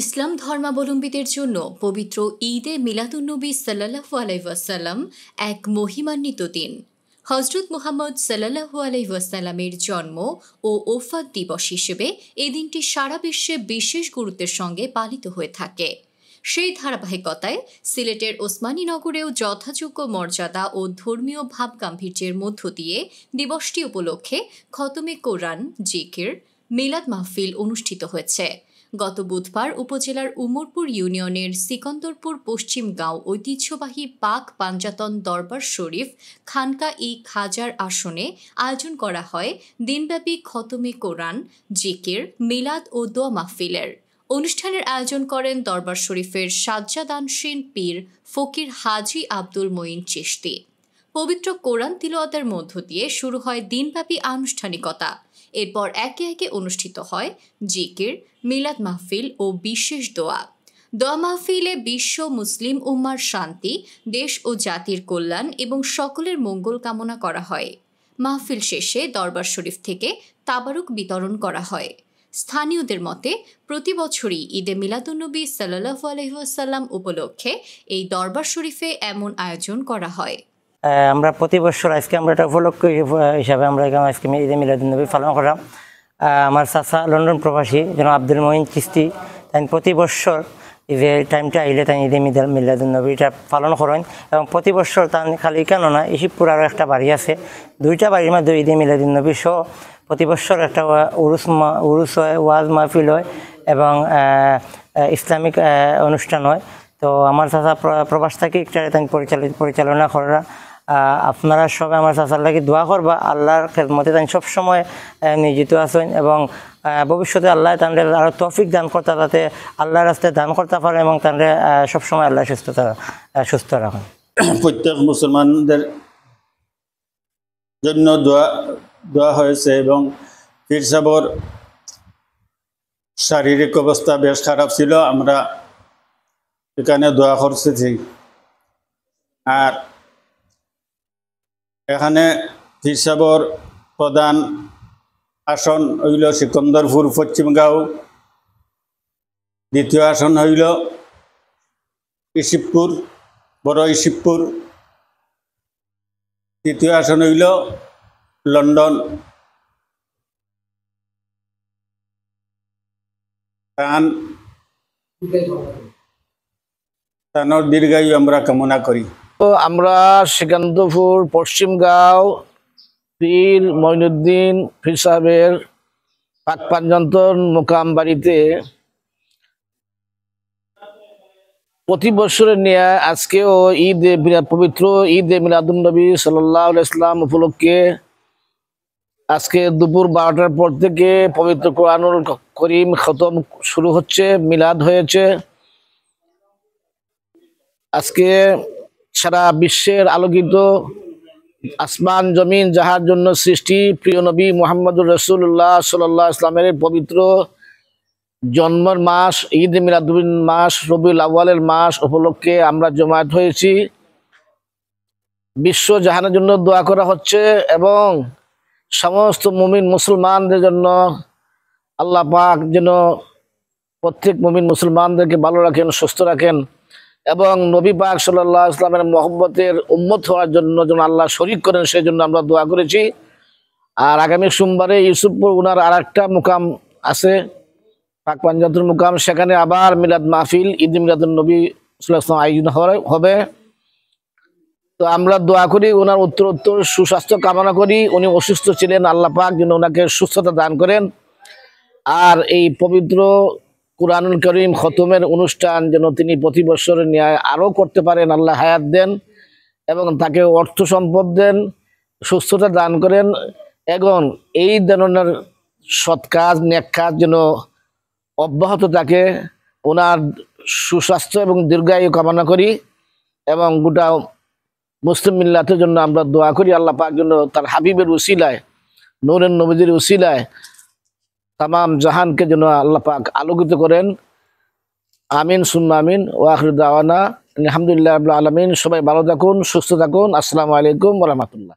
ইসলাম ধর্মাবলম্বীদের জন্য পবিত্র ঈদে মিলাদুন্নবী সাল্লাল্লাহু আলাইহি ওয়াসাল্লাম এক মহিমান্বিত দিন। হজরত মুহাম্মদ সাল্লাল্লাহু আলাইহি ওয়াসাল্লামের জন্ম ও ওফাত দিবস হিসেবে এই দিনটি সারা বিশ্বে বিশেষ গুরুত্বের সঙ্গে পালিত হয়ে থাকে। সেই ধারাবাহিকতায় সিলেটের ওসমানীনগরেও যথাযোগ্য মর্যাদা ও ধর্মীয় ভাবগাম্ভীর্যের মধ্য দিয়ে দিবসটি উপলক্ষে খতমে কোরআন, জিকির, মিলাদ মাহফিল অনুষ্ঠিত হয়েছে। গত বুধবার উপজেলার উমরপুর ইউনিয়নের সিকন্দরপুর পশ্চিম গাঁও ঐতিহ্যবাহী পাক পাঞ্জাতন দরবার শরীফ খানকা-ই খাজার আসনে আয়োজন করা হয় দিনব্যাপী খতমে কোরআন, জিকির, মিলাদ ও দোয়া মাহফিলের। অনুষ্ঠানের আয়োজন করেন দরবার শরীফের সাজ্জাদানশীন পীর ফকির হাজী আব্দুল মঈন চিশতি। পবিত্র কোরআন তিলাওয়াতের মধ্য দিয়ে শুরু হয় দিনব্যাপী আনুষ্ঠানিকতা। এরপর একে একে অনুষ্ঠিত হয় জিকির, মিলাদ মাহফিল ও বিশেষ দোয়া মাহফিলে বিশ্ব মুসলিম উম্মার শান্তি, দেশ ও জাতির কল্যাণ এবং সকলের মঙ্গল কামনা করা হয়। মাহফিল শেষে দরবার শরীফ থেকে তাবারুক বিতরণ করা হয়। স্থানীয়দের মতে প্রতি বছরই ঈদে মিলাদুন্নবী সাল্লাল্লাহু আলাইহি ওয়াসাল্লাম উপলক্ষে এই দরবার শরীফে এমন আয়োজন করা হয়। আমরা প্রতি বছর আজকে আমরা এটা উপলক্ষ হিসাবে আমরা আজকে ঈদে মিলাদুন্নবী পালন করলাম। আমার চাচা লন্ডন প্রবাসী যেন আব্দুল মঈন চিশতি তাই প্রতি বছর যে টাইমটা আইলে তাই ঈদে মিলাদুন্নবীটা পালন করেন এবং প্রতি বছর তার খালি কেন না ইসিবপুর আরও একটা বাড়ি আছে, দুইটা বাড়ির মধ্যে ঈদে মিলাদুন্নবী সহ প্রতি বছর একটা উরুস হয়, ওয়াজ মাহফিল হয় এবং ইসলামিক অনুষ্ঠান হয়। তো আমার চাচা প্রবাস থেকে একটা পরিচালনা করা। আপনারা সবাই আমার চাচার লাগে দোয়া করবা, আল্লাহর খেদমতে তাই সবসময় নিয়োজিত আছেন এবং ভবিষ্যতে আল্লাহ তাদের আরও তৌফিক দান করতে, যাতে আল্লাহর রাস্তায় দান করতে পারে এবং তাদের সবসময় আল্লাহ সুস্থ রাখেন। প্রত্যেক মুসলমানদের জন্য দোয়া হয়েছে এবং পীর সাহেবর শারীরিক অবস্থা বেশ খারাপ ছিল, আমরা এখানে দোয়া করতেছি। আর এখানে পীর সাহেবর প্রধান আসন হইল সিকন্দরপুর পশ্চিমগাঁও, দ্বিতীয় আসন হইল ইসিবপুর, বড় ইসিবপুর, তৃতীয় আসন হইল লন্ডন। তানোর দীর্ঘায়ু আমরা কামনা করি। আমরা সিকন্দরপুর পশ্চিমগাঁও পীর মঈনুদ্দিন পীর সাহেবের পাক পাঞ্জাতন মোকাম বাড়িতে প্রতি বছরের নিয়ে আজকেও পবিত্র ঈদে মিলাদুন্নবী সাল্লাল্লাহু আলাইহি ওয়াসাল্লাম উপলক্ষে আজকে দুপুর 12টার পর থেকে পবিত্র কোরআনুল করিম খতম শুরু হচ্ছে, মিলাদ হয়েছে। আজকে সারা বিশ্বের আলোকিত আসমান জমিন যাহার জন্য সৃষ্টি প্রিয় নবী মুহাম্মদুর রাসূলুল্লাহ সাল্লাল্লাহু আলাইহি ওয়াসাল্লামের পবিত্র জন্মের মাস ঈদ মিলাদুন মাস রবিউল আউয়ালের মাস উপলক্ষে আমরা জমায়েত হয়েছি। বিশ্ব জাহানের জন্য দোয়া করা হচ্ছে এবং সমস্ত মুমিন মুসলমানদের জন্য আল্লাহ পাক যেন প্রত্যেক মুমিন মুসলমানদেরকে ভালো রাখেন, সুস্থ রাখেন এবং নবী পাক সাল্লাল্লাহু আলাইহি ওয়াসাল্লামের মহব্বতের উম্মত হওয়ার জন্য যেন আল্লাহ শরীক করেন, সেই জন্য আমরা দোয়া করেছি। আর আগামী সোমবারে ইউসুফপুর ওনার আর একটা মুকাম আছে, পাক পাঞ্জাতন মুকাম, সেখানে আবার মিলাদ মাহফিল ঈদ মিলাদুন্নবী সাল্লাল্লাহু আলাইহি ওয়াসাল্লাম আয়োজন হবে। তো আমরা দোয়া করি, ওনার উত্তর সুস্বাস্থ্য কামনা করি। উনি অসুস্থ ছিলেন, আল্লাহ পাক যেন ওনাকে সুস্থতা দান করেন। আর এই পবিত্র কুরআনুল করিম খতমের অনুষ্ঠান যেন তিনি প্রতি বছরের ন্যায় আরও করতে পারেন, আল্লাহ হায়াত দেন এবং তাকে অর্থ সম্পদ দেন, সুস্থতা দান করেন এবং এই ধরনের সৎ কাজ নেক কাজ যেন অব্যাহত থাকে। ওনার সুস্বাস্থ্য এবং দীর্ঘায়ু কামনা করি এবং গোটা মুসলিম মিল্লাতের জন্য আমরা দোয়া করি। আল্লাহ পাক জন্য তার হাবিবের উসিলায়, নূরের নবীদের উসিলায় তামাম জাহানকে যেন আল্লাহ পাক আলোকিত করেন। আমিন সুম্মা আমিন। ওয়া আখিরু দাওয়ানা আলহামদুলিল্লাহি রাব্বিল আলামিন। সবাই ভালো থাকুন, সুস্থ থাকুন। আসসালামু আলাইকুম ওয়া রাহমাতুল্লাহ।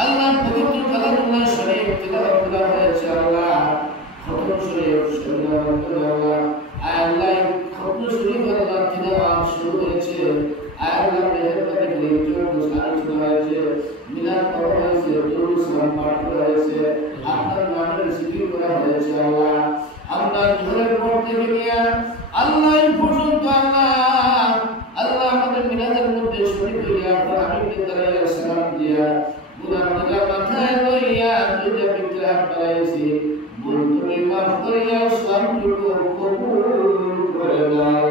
আল্লাহ পবিত্র আল্লাহ খতম শরীফ আল্লাহ তিলাওয়াত শুরু হয়েছে আল্লাহ মেহেরবানি করে যখন আলোচনা হয়েছে মিলাদ করা হয়েছে দুরূদ সালাম পাঠ করা হয়েছে আপনার নামের জিকির করা হয়েছে আল্লাহ আমরা জোরের পর থেকে নিয়ে আল্লাহ এই পর্যন্ত আল্লাহ আমাদের মিলাদের মধ্যে শরীক হইয়া আপনার হাবিবের দ্বারা সালাম দিয়া গুনাহ মাথায় লইয়া দুইটা বিগ্রহ বানাইছি ভুল তুমি মাফ করিয়া সবটুকু কবুল করে দাও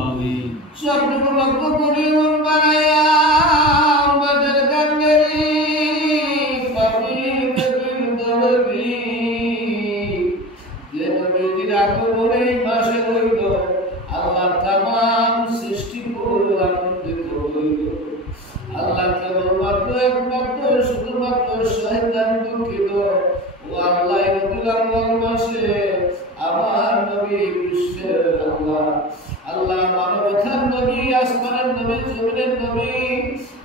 আমিন সবটুকু লক্ষ্য করে মন বানাইয়া আমাদের গাঙ্গেরি পাপির বিন্দুবি যে নবীর আগমনে মাসে হইল আল্লাহ তামাম সৃষ্টি করে আনন্দিত হইল আল্লাহ কেবলমাত্র একমাত্র শুধুমাত্র শয়তান দুঃখিত ও আল্লাহ রবিউল আউয়াল মাসে আমার নবী বিশ্বের আল্লাহ মানবতার নবী আসমানের নবী জমিনের নবী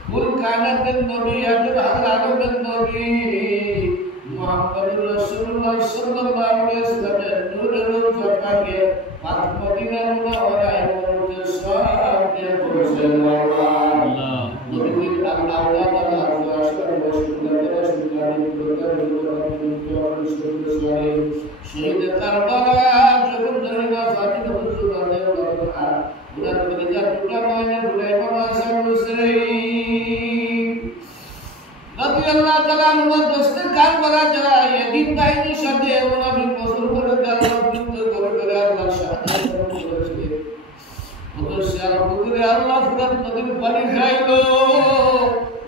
কুল কায়নাতের নবী আদম আদমের নবী মুহাম্মদুর রাসূলুল্লাহ সাল্লাল্লাহু আলাইহি ওয়াসাল্লামের নূরের ঝলকাকে পাক মদিনার মুনাওয়ারায় মরতে সব দিয়ে পৌঁছে আল্লাহ নবীর আল্লাহ তাআলা আসলে রাসূলুল্লাহ শহীদ কারবালা যখন জরিনা ফাতিমা রাদিয়াল্লাহু আনহা উনার কলিজা টুকরা ময়না হুলাইমা হাসান হুসাইন রাদিয়াল্লাহু তাআলা আনহু দস্তে কারবালা যায় এদিন বাহিনীর সাথে ওনার গোসল করে আল্লাহ যুদ্ধ করে আল্লাহ শাহাদাত করেছিলেন ওদের শেয়ার করে আল্লাহ ফুরাত নদীর পানি খাইলো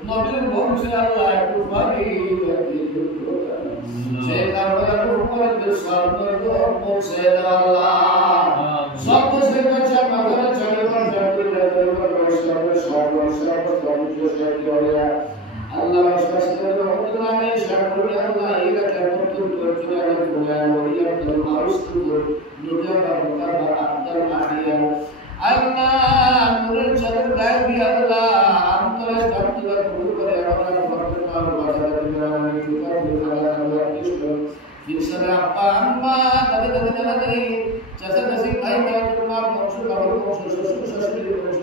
নবীর বংশে আল্লাহ একটু পানি সে কারবালার উপরে সর্বদ পৌঁছে আল্লাহ সব বসে গেছে মাথায় চলে আল্লাহ শাস্ত্রের নামে শাকুর আল্লাহ এলাকা পর্যন্ত চলে ওলিয়া মারুস্তুর দুজনা মুকাররম আব্দুল মাহিয়া আল্লাহ নূরের চাদর গায়ে দিয়ে আল্লাহ অন্তরে তত্ত্ব কবুল করে আমরা বর্তমান বাজারে বিরামে চুকা বিরামে আল্লাহ কৃষ্ণ বিশরা আব্বা আম্মা দাদা দাদা দাদি চাচা চাচি ভাই ভাই তোমার বংশ বাবার বংশ শ্বশুর শাশুড়ির বংশ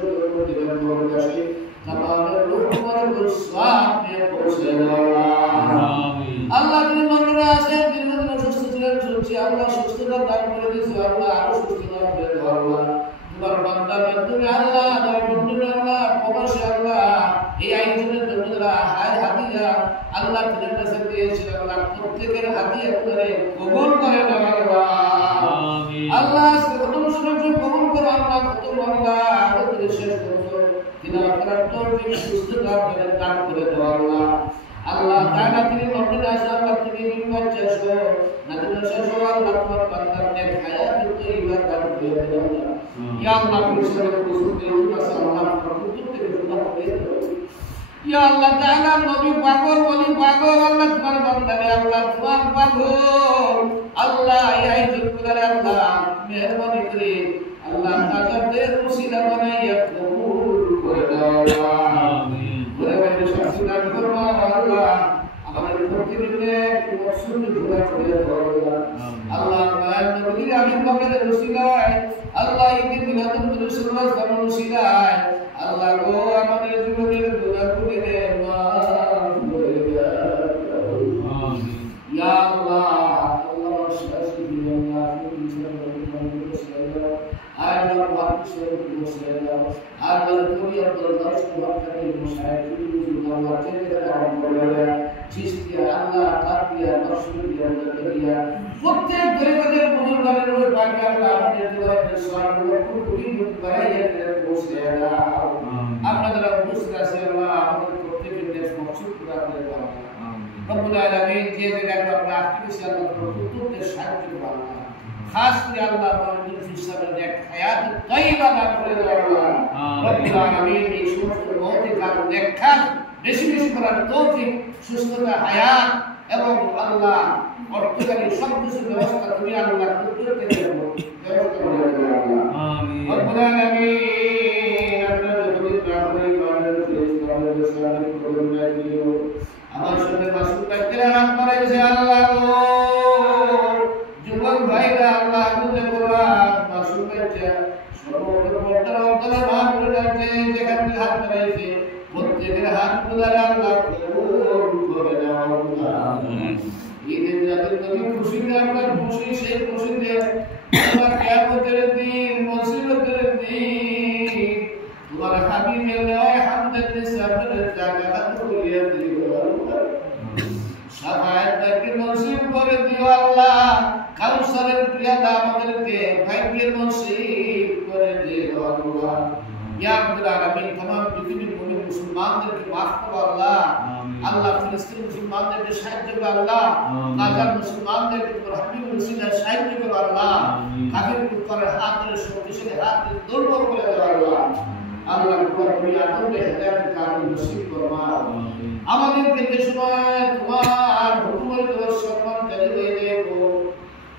দিবেন বংশী তামামের রহমানের গোসওয়াব নিয়ে পৌঁছে আমিন আল্লাহ তুমি মনরা আছে দীর্ঘদিন অসুস্থ ছিলেন শুনছি আল্লাহ সুস্থতা দান করে দিয়েছে আল্লাহ আরো সুস্থতা দেন আল্লাহ তোমার বান্দার মাধ্যমে আল্লাহ তোমার বন্ধুরা আল্লাহ প্রবাসী আল্লাহ এই আয়োজনের জন্য যারা হাদিয়া আল্লাহ তোমার কাছে দিয়েছেন আল্লাহ প্রত্যেকের হাদিয়া করে কবুল করে নাও আল্লাহ আমিন আল্লাহ প্রথম সুযোগ কবুল করো আল্লাহ প্রথম আল্লাহ আমাদের শেষ করো তিনার করার তৌফিক সুস্থতা দান করে দাও আল্লাহ আল্লাহ তাআলা তিনি মর্যাদা আছে আল্লাহ তুমি নির্মল চাইছো না তুমি শেষো আল্লাহ তোমার বান্দার নেক হায়াত তৈবা দান করে দাও ইয়া আল্লাহ মুসলিমের কুসুতে আল্লাহ প্রত্যেক থেকে গুনাহ করে দাও ইয়া আল্লাহ তাআলা নবী পাগল বলি পাগল আল্লাহ তোমার বান্দারে আল্লাহ তোমার পাগল আল্লাহ এই যুগের আল্লাহ মেহেরবানি করে আল্লাহ তাদের ওসিলা বানাইয়া কবুল করে দাও আমিন বলে বলে শাস্তিদান করো আল্লাহ আমাদের প্রতিদিনে মকসুদ পুরা করে দাও আল্লাহ মায়ের নবীর আবির্ভাবের ওসিলায় আল্লাহ ঈদ মিলাদুন নবী সাল্লাল্লাহু আলাইহি ওয়াসাল্লাম ওসিলায় আল্লাহ গো আমাদের জীবনের গুনাহগুলিকে মাফ করে দাও আমিন ইয়া আল্লাহ আল্লাহ শাস্তি আল্লাহ আল্লাহ বাদশাহ মুসলিম আল্লাহ তুমি আব্দুল গাফর ওয়াক্কারি মুশাহিদ আল্লাহ তেরে কাম করে চিস্তি আল্লাহ তাকিয়া রাসূলিয়া তাকিয়া প্রত্যেক পরিবারের বুজুর্গদের ওই পাকে আল্লাহ আমাদের দোয়াকে সওয়াব কুকুরি বাড়াইয়া করে পৌঁছে দাও আপনাদের উপস্থিত আছে আল্লাহ আমাদের প্রত্যেকের নেক মকসুদ পুরা করে দাও রব্বুল আলামিন যে জায়গায় আমরা আত্মীয় আল্লাহ প্রত্যেককে সাহায্য করো খাস করে আল্লাহ আমাদের ফিসাবের এক হায়াত তৈবা দান করে দাও আল্লাহ রব্বুল আলামিন এই সমস্ত ভৌতিক আর নেকখা বেশি বেশি করার তৌফিক সুস্থতা হায়াত এবং আল্লাহ অর্থকারী সব কিছুর ব্যবস্থা তুমি আল্লাহ প্রত্যেককে দেবো ব্যবস্থা করে দাও আমিন রব্বুল আলামিন আপনার যদি প্রার্থনা করেন আমাদের সামনে করুণা দিও আমার সাথে মাসুদ কাকেরা আপনারা যে আল্লাহ যুবক ভাইরা আল্লাহ হাত বাড়াইছে প্রত্যেকের হাত গুলার আল্লাহ কবুল করে নাও ঈদের রাতে তুমি খুশি আপনার খুশি সেই খুশিতে আল্লাহ কিয়ামতের দিন মুসিবতের দিন তোমার হাবিবের নেওয়া হামদের নিসাবের জায়গা করিয়া দিও আল্লাহ শাফায়াতকে নসিব করে দিও আল্লাহ কাউসারের প্রিয়াদা আমাদেরকে ভাগ্যের নসিব করে দিও আল্লাহ ইয়া রাব্বুল আলামিন तमाम পৃথিবীর মুমিন মুসলমানদেরকে maaf করো আল্লাহ আল্লাহ ফিলিস্তিন মুসলমানদেরকে সাহায্য করো আল্লাহ গাজার মুসলমানদেরকে তোমার হাবিবের ওসিলা সাহায্য করো আল্লাহ কাফির কুফারের হাতের শক্তিশালী হাত দুর্বল করে দাও আল্লাহ আল্লাহ তুমি আদমে হেদায়েত কারণ নসিব ফরমা আমাদেরকে যে সময় তোমার হুকুমের দেওয়ার সম্মান জারি হয়ে যাবো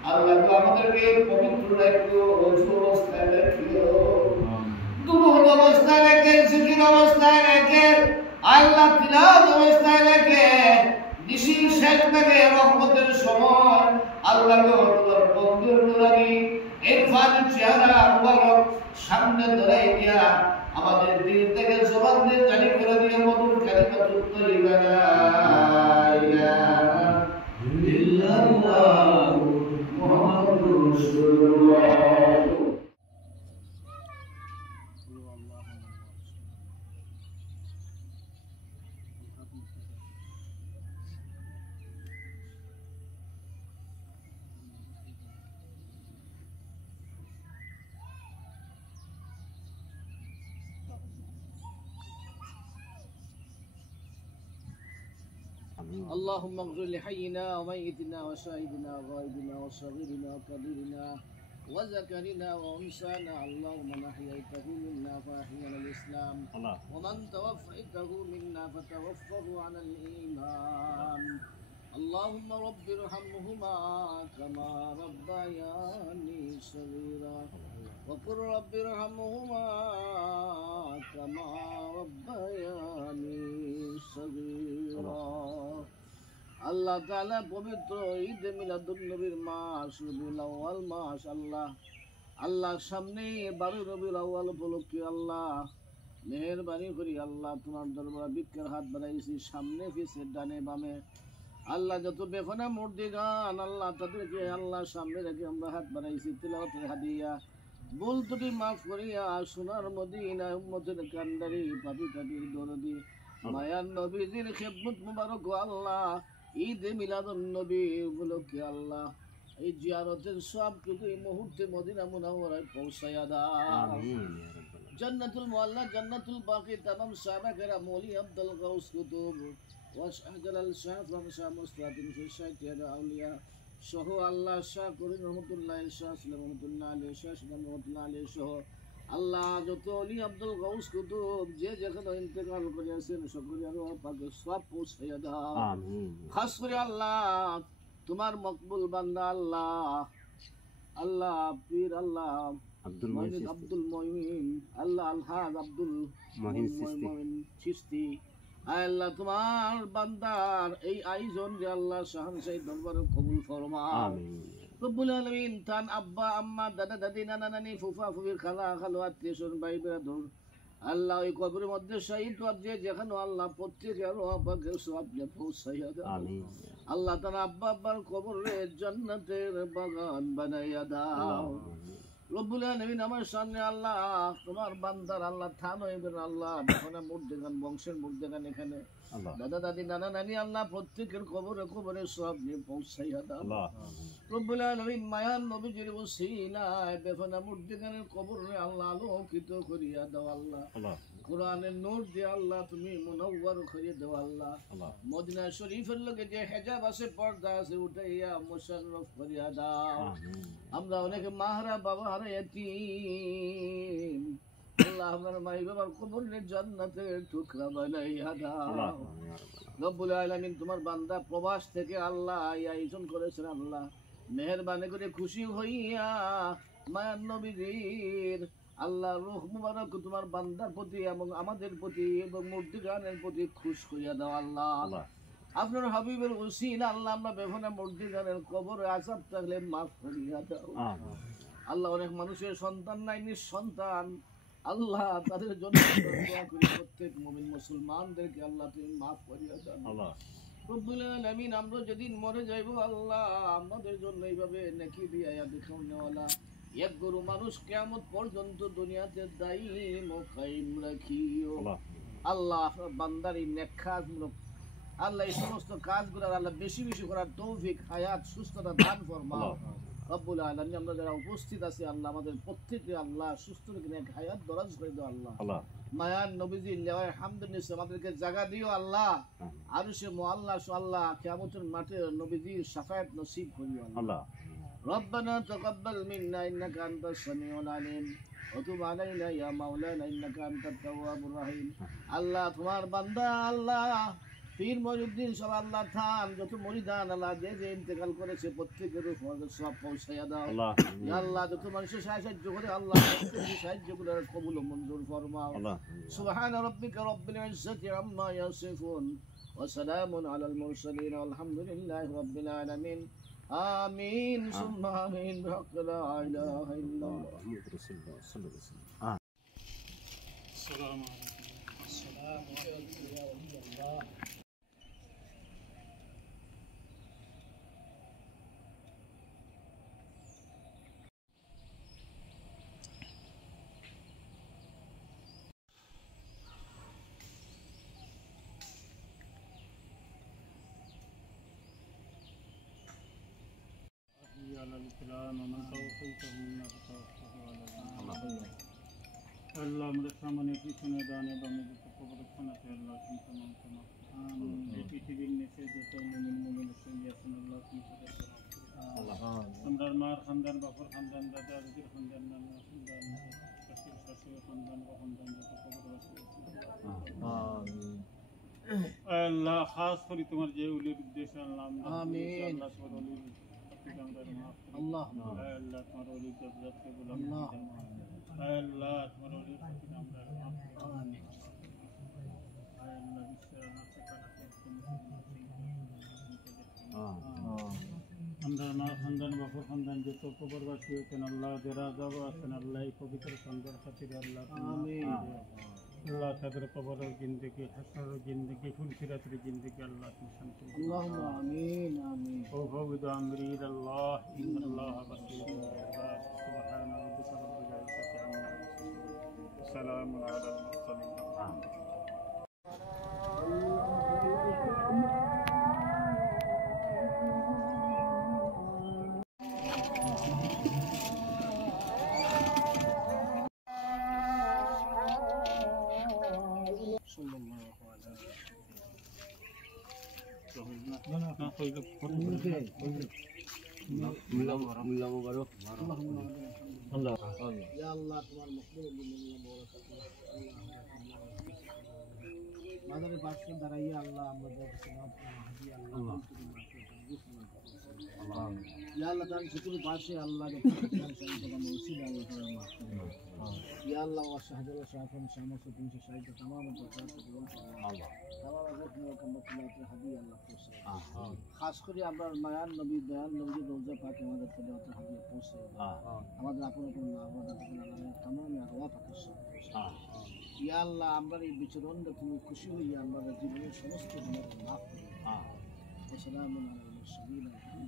আল্লাহ তো আমাদেরকে পবিত্র রাখো অজু অবস্থায় রাখিও দুরুদ অবস্থায় রেখে জিকির অবস্থায় রেখে আল্লাহ তিলাওয়াত অবস্থায় রেখে নিশির শেষ ভাগে রহমতের সময় আল্লাহ তোমার বন্ধুর নুরানি ইরফানি চেহারা মুবারক সামনে ধরাই দিয়া আমাদের দিল থেকে জবান দিয়ে জারি করে দিয়ে মধুর কালিমাতুত তাইয়্যিবা লা ইলাহা ইল্লাল্লাহ মুহাম্মাদুর রাসূলুল্লাহ اللهم اغفر لحينا وميتنا وشاهدنا وغائبنا وصغيرنا وكبيرنا وذكرنا وانثانا اللهم من احييته منا فاحينا الاسلام ومن توفيته منا فتوفه على الايمان اللهم رب ارحمهما كما ربياني صغيرا وقل رب ارحمهما كما ربياني صغيرا আল্লাহ তাআলা পবিত্র ঈদ মিলাদুন নবীর মাস রবিউল আউয়াল মাস আল্লাহ সামনে 12 রবিউল আউয়াল উপলক্ষে আল্লাহ মেহেরবানি করি আল্লাহ তোমার দরবারে ভিক্ষার হাত বাড়াইছি সামনে পিছে ডানে বামে আল্লাহ যত বেফানা মুর্দিগান আল্লাহ তাদেরকে আল্লাহ সামনে রেখে আমরা হাত বাড়াইছি তিলাওয়াতের হাদিয়া ভুল ত্রুটি মাফ করিয়া সোনার মদিনা উম্মতের কান্ডারি পাপী কাপীর দরদি মায়ার নবীজির খেদমত মুবারক আল্লাহ ঈদ মিলাদুন নবী উপলক্ষে আল্লাহ এই জিয়ারতের সবটুকু এই মুহূর্তে মদিনা মুনাওয়ারায় পৌঁছায়া দাও জান্নাতুল মুআল্লা জান্নাতুল বাকি तमाम সাহাবা কেরাম মৌলি আব্দুল গাউস কুতুব ওয়াশআজাল আল শাহরাম শাহ মুস্তাদিন ফি শাইতিয়া আউলিয়া সহ আল্লাহ শাহ করিম রহমাতুল্লাহ শাহ সালাম রহমাতুল্লাহ আলাইহি শাহ সালাম রহমাতুল্লাহ আলাইহি সহ আল্লাহ যত ওলি আব্দুল গাউস কুতুব যে যেখানে ইন্তেকাল করেছেন সকলের রূহ পাকে সব পৌঁছায়া দাও আমিন খাস করে আল্লাহ তোমার মকবুল বান্দা আল্লাহ পীর আল্লাহ আব্দুল মুঈন আল্লাহ আলহাজ আব্দুল মুঈন চিশতি আল্লাহ তোমার বান্দার এই আয়োজন যে আল্লাহ শাহনশাহী দরবারে কবুল ফরমা আমিন রব্বুল আলামিন তান আব্বা আম্মা দাদা দাদি নানা নানি ফুফা ফুফির খালা খালু আত্মীয় স্বজন ভাই ব্রাদার আল্লাহ ওই কবরের মধ্যে শহীদ যে যেখানে আল্লাহ প্রত্যেকের রূহ পাকে সওয়াব দিয়ে পৌঁছাইয়া দাও আমিন আল্লাহ তার আব্বা আব্বার কবরে জান্নাতের বাগান বানাইয়া দাও রব্বুল আলামিন আমার সামনে আল্লাহ তোমার বান্দার আল্লাহ থান হইবেন আল্লাহ এখানে মুর্দেগান বংশের মুর্দেগান এখানে দাদা দাদি নানা নানি আল্লাহ প্রত্যেকের কবরে সওয়াব দিয়ে পৌঁছাইয়া দাও আল্লাহ রব্বুল আলামিন মায়ার নবীজির ওসিলায় বেফানা মুর্দেগানের কবরে আল্লাহ আলোকিত করিয়া দাও আল্লাহ কোরআনের নূর দিয়ে আল্লাহ তুমি মুনাওয়ার করে দাও আল্লাহ মদিনা শরীফের লগে যে হিজাব আছে পর্দা আছে উঠাইয়া মুশাররফ করিয়া দাও আমরা অনেকে মাহারা বাবা হারা ইয়াতীম আল্লাহ আমার মাই বাবার কবরের জান্নাতের টুকরা বানাইয়া দাও রব্বুল আলামিন তোমার বান্দা প্রবাস থেকে আল্লাহ এই আয়োজন করেছেন আল্লাহ মেহেরবানি করে খুশি হইয়া মায়ার নবীজির আল্লাহ রূহ মুবারক তোমার বান্দার প্রতি এবং আমাদের প্রতি এবং মুর্দিগানের প্রতি খুশ হইয়া দাও আল্লাহ আপনার হাবিবের ওসিলা আল্লাহ আমরা বেফানা মুর্দিগানের কবরে আযাব থাকলে মাফ করিয়া দাও আল্লাহ অনেক মানুষের সন্তান নাই নিঃসন্তান আল্লাহ তাদের জন্য দোয়া করি, প্রত্যেক মুমিন মুসলমানদেরকে আল্লাহ তুমি মাফ করিয়া দাও আল্লাহ রব্বুল আলামিন। আমরা যেদিন মরে যাইব আল্লাহ আমাদের জন্য এইভাবে নেকি দিয়া দেখাও নেওয়ালা এক গরু মানুষ কিয়ামত পর্যন্ত দুনিয়াতে দাইম ও কায়েম রাখিও আল্লাহ। বান্দার এই নেক কাজগুলো আল্লাহ, এই সমস্ত কাজগুলো আল্লাহ বেশি বেশি করার তৌফিক, হায়াত, সুস্থতা দান ফরমাও রব্বুল আলামিন। আমরা যারা উপস্থিত আছি আল্লাহ আমাদের প্রত্যেককে আল্লাহ সুস্থ রেখে নেক হায়াত দরাজ করে দাও আল্লাহ। মায়ান নবীজি লেওয়ায় হামদুলিল্লাহ আমাদেরকে জায়গা দিও আল্লাহ। আরশে মুআল্লা আল্লাহ কিয়ামতের মাঠে নবীজির শাফায়াত নসিব করিও আল্লাহ। ربنا تقبل منا إنك أنت السميع العليم وتب علينا يا مولانا إنك أنت التواب الرحيم। আল্লাহ তোমার বান্দা আল্লাহ পীর মহিউদ্দিন সব আল্লাহ থান যত মরিদান আল্লাহ যে যে ইন্তেকাল করেছে প্রত্যেকের সব পৌঁছাইয়া দাও আল্লাহ। যত মানুষের সাহায্য করে আল্লাহ সাহায্য করে কবুল মঞ্জুর ফরমাও। সুবহান রাব্বিকা রব্বিল ইজ্জাতি আম্মা ইয়াসিফুন ওয়া সালামুন আলাল মুরসালিন আলহামদুলিল্লাহি রাব্বিল আলামিন। آمين ثم آمين بحق لا إله إلا الله محمد رسول الله صلى الله عليه وسلم. السلام عليكم. السلام عليكم يا ولي الله. على الكلام ومن توفيته منا فتوفه على الله আল্লাহ আমাদের সামনে পিছনে ডানে বামে যত কবর খানাতে আল্লাহ তুমি তমাম তমাম আমিন। এই পৃথিবীর নিচে যত মুমিন মুমিনের সঙ্গে আছেন আল্লাহ তুমি তাদের আমরার মার খানদান বাপর খানদান দাদা দাদির খানদান নানা খানদান শাশুড় শাশুড়ি খানদান বা খানদান যত কবর আছে আল্লাহ খাস করে তোমার যে উলির উদ্দেশ্যে আল্লাহ আমিন। আল্লাহ তোমার উলির Allah Allah তোমার ওলি জগৎ কে বুলাম Allah তোমার ওলি কি নাম রে আমিন। Allah বিশ্বের নাথে কানাতে আমরা না খানদান বাপর খানদান যত কবরবাসী হয়েছেন আল্লাহ যারা যাবো আছেন আল্লাহ এই পবিত্র সন্ধ্যার খাতির আল্লাহ আমিন। আল্লাহ তাদের কবরের জিন্দগি হাসরের জিন্দগি ফুলসিরাতের জিন্দগি আল্লাহ তুমি শান্তি আল্লাহুম্মা আমিন আমিন। ও ফাওযু আমরি ইলাল্লাহ ইন্নাল্লাহা বাসীরুল বিল সুবহানা রাব্বিকা রাব্বিল ইজ্জাতি আম্মা ইয়াসিফুন সালামুন আলাল মুরসালিন। মাদারে পাশে দাঁড়াইয়া আল্লাহ আমরা আল্লাহ তার শুকুর পাশে আল্লাহ আল্লাহ শাহজাল শাহন শামস 360 तमाम খাস করে আমরা মায়ান নবী দয়াল নবী রোজা পাক আমাদের তেলাওয়াতের হাদিয়া পৌঁছে আমাদের আপন আপন আমাদের तमाम আরওয়াহ পাক ইয়া আল্লাহ আমরা এই বিচরণটা তুমি খুশি হইয়া আমাদের জীবনের সমস্ত গুনাহ মাফ করো। আসসালামু আলাইকুম।